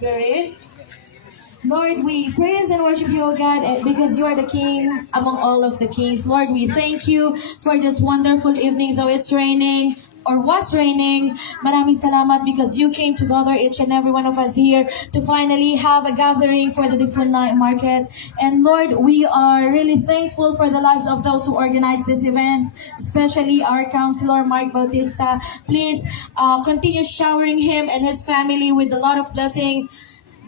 Spirit. Lord, we praise and worship you, O God, because you are the King among all of the kings. Lord, we thank you for this wonderful evening, though it's raining or was raining. Maraming salamat because you came to gather each and every one of us here to finally have a gathering for the Different Night Market. And Lord, we are really thankful for the lives of those who organized this event, especially our counselor, Mark Bautista. Please continue showering him and his family with a lot of blessing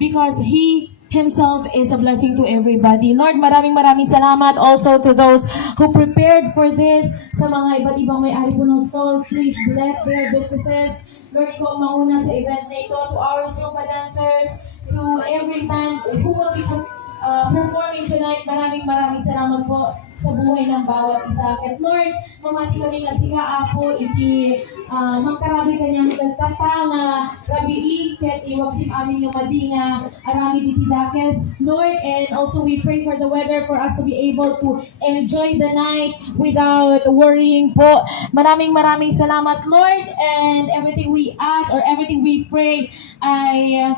because he himself is a blessing to everybody. Lord, maraming salamat also to those who prepared for this. Sa mga iba't ibang may-ari po ng stalls, please bless their businesses. Lord, ikaw ang mauna sa event na ito. To our Zumba dancers, to every band who will be performing tonight, maraming salamat po sa buhay ng bawat isa. At Lord, mamati kami nga siya po, iti magkarabi kanyang tatanga, rabi ket iwag sim amin yung madinga, arami diti dakes. Lord, and also we pray for the weather for us to be able to enjoy the night without worrying po. Maraming salamat, Lord, and everything we ask or everything we pray ay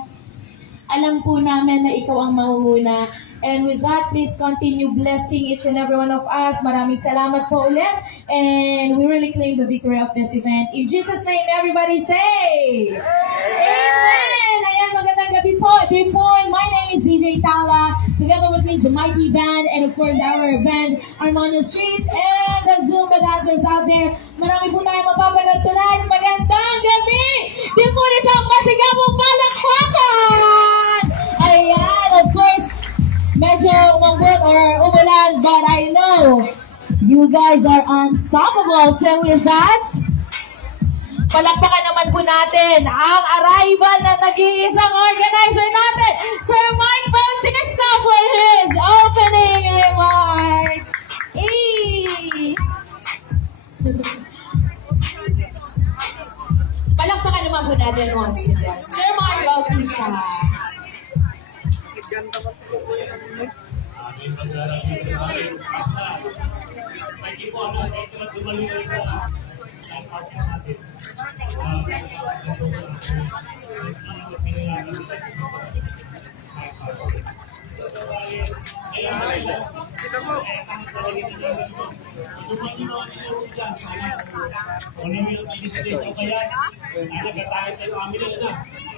alam po namin na ikaw ang mauuna. And with that, please continue blessing each and every one of us. Maraming salamat po ulit. And we really claim the victory of this event. In Jesus' name, everybody say, Amen! Ayan, magandang gabi po. Diffon, my name is DJ Tala. Together with me is the Mighty Band and of course our band, Armando Street, and the Zumba dancers out there. Marami po tayo mapapanood tonight. Magandang gabi! Diffon, isang masigabong palakpakan! Ayan, of course, medyo umambot or umulan, but I know you guys are unstoppable. So with that, palakpakan naman po natin ang arrival na nag-iisang organizer natin, Sir Mike Bautista, for his opening remarks. Palakpakan naman po natin once again, Sir Mike Bautista.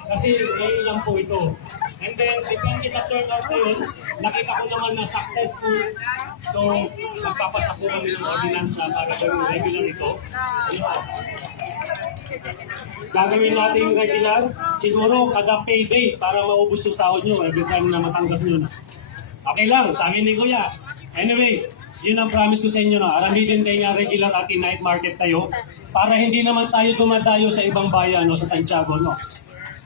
Kasi ngayon lang po ito. And then, depende sa turnout na yun, nakita ko naman na successful. So, nagpapasak po kami ng ordinance para gawin regular ito. Gagawin natin yung regular, siguro kada payday para maubos yung sahod nyo every time na matanggap nyo na. Okay lang, sabi ni Kuya. Anyway, yun ang promise ko sa inyo na aramidin tayo nga regular at night market tayo para hindi naman tayo dumadayo sa ibang bayan o sa Santiago, no?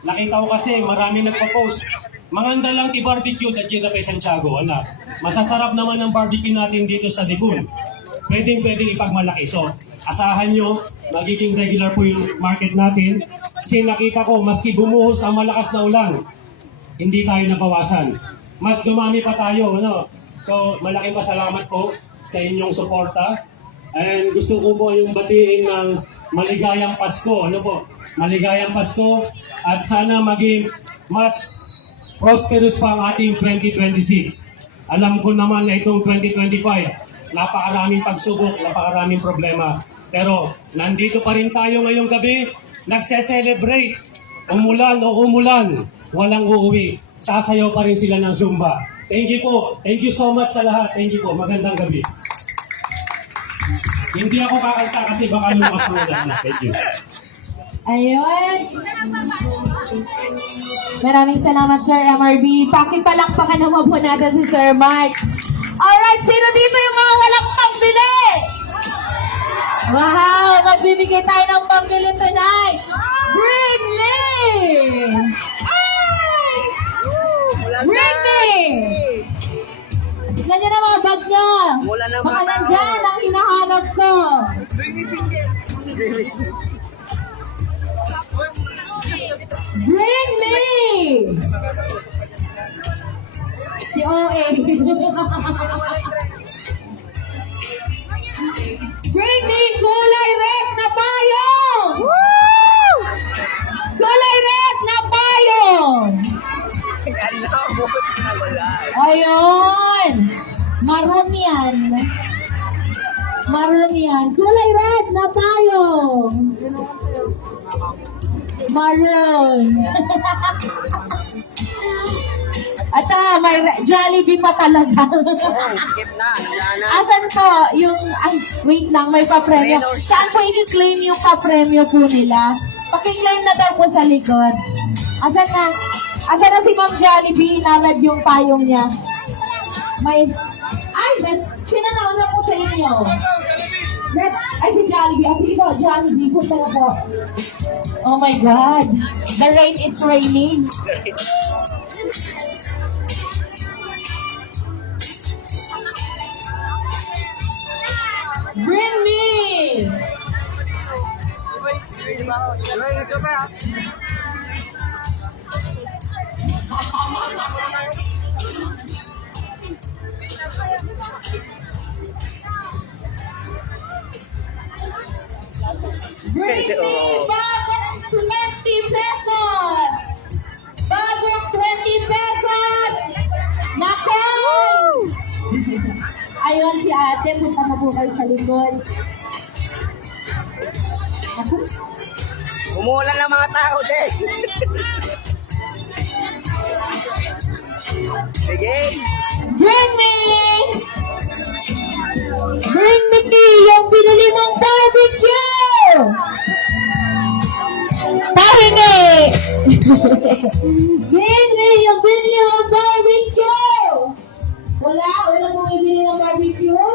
Nakita ko kasi marami nagpo-post. Manganda lang i-barbecue at dito kay Santiago, anak. Masasarap naman ang barbecue natin dito sa Diffon. Pwedeng ipagmalaki. So, asahan nyo, magiging regular po yung market natin. Kasi nakita ko, maski bumuhos ang malakas na ulan, hindi tayo nabawasan. Mas dumami pa tayo, ano? So, malaking pasalamat po sa inyong suporta. And gusto ko po yung batiin ng maligayang Pasko. Ano po? Maligayang Pasko. At sana maging mas prosperous pa ang ating 2026. Alam ko naman na itong 2025, napakaraming pagsubok, napakaraming problema. Pero nandito pa rin tayo ngayong gabi, nagse-celebrate. Umulan o umulan, walang uuwi. Sasayaw pa rin sila ng Zumba. Thank you po. Thank you so much sa lahat. Thank you po. Magandang gabi. Hindi ako kakanta kasi baka lumas mo na. Thank you. Ayun. Maraming salamat, Sir MRB. Pakipalakpakan naman po natin si Sir Mike. Alright, sino dito yung mga walang pambili? Wow, magbibigay tayo ng pambili tonight. Bring me! Ay! Bring me! Tignan nyo na mga bag nyo. Baka nandyan ang hinahanap ko. Bring me single. Bring me! Si OA. Bring me kulay red na payong! Woo! Kulay red na payong! Ayun! Maroon yan. Maroon yan. Kulay red na payong. Maroon. At may Jollibee pa talaga. Skip na. Nana. Asan po yung, wait lang, may pa-premyo. Saan po i-claim yung pa-premyo po nila? Paki-claim na daw po sa likod. Asan na? Asan na si Ma'am Jollibee? Nalad yung payong niya. May, sino na una po sa inyo? Ay, si Jollibee. Sige po, Jollibee. Punta na po. Oh my God. The rain is raining. Bring me! Bring me bagong 20 pesos! Bagong 20 pesos! Na coins! Ayun si ate, punta na po kayo sa likod. Ako? Umuulan ng mga tao din. Sige. Bring me! Bring me yung binili mong barbecue! Pahingi! Bring me yung binili mong barbecue! Wala pong bibili ng barbecue?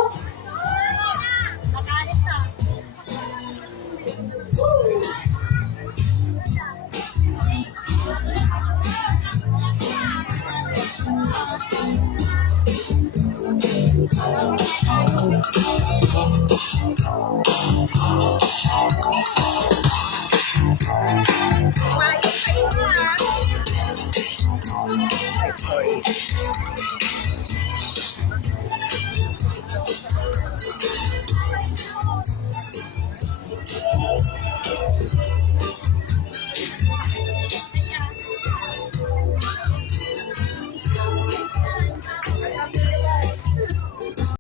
Ay, sorry.